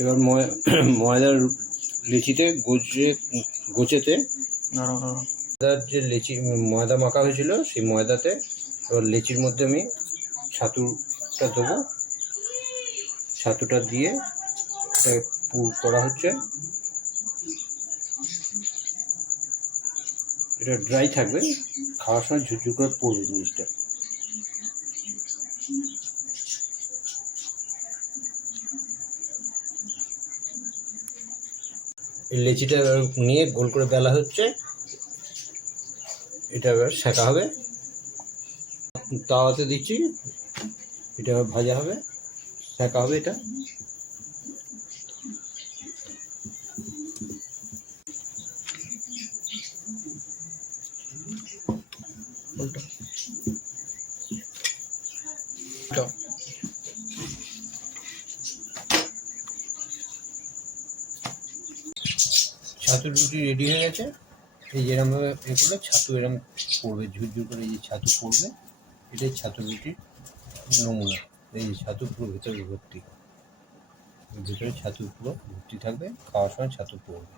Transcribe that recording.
এবার ময়দার লেচিতে গোচেতে ময়দার যে লেচি ময়দা মাখা হয়েছিল সেই ময়দাতে এবার লেচির মধ্যে আমি ছাতুটা দেবো। ছাতুটা দিয়ে এটাকে পুর করা হচ্ছে। এটা ড্রাই থাকবে, খাওয়ার সময় ঝুরঝুর করে পড়বে জিনিসটা। এই লেচিটা নিয়ে গোল করে বেলা হচ্ছে, এটা এবার সেঁকা হবে। তাওয়াতে দিচ্ছি, এটা ভাজা হবে, সেঁকা হবে এটা। ছাতুর রুটি রেডি হয়ে গেছে। এই যেরকমভাবে এ করলে ছাতু এরকম পড়বে, ঝুরঝুর করে এই যে ছাতু পড়বে, এটাই ছাতুর রুটির নমুনা। এই যে ছাতু পুরো ভেতরে ভর্তি, ভিতরে ছাতু পুরো ভর্তি থাকবে, খাওয়ার সময় ছাতু পড়বে।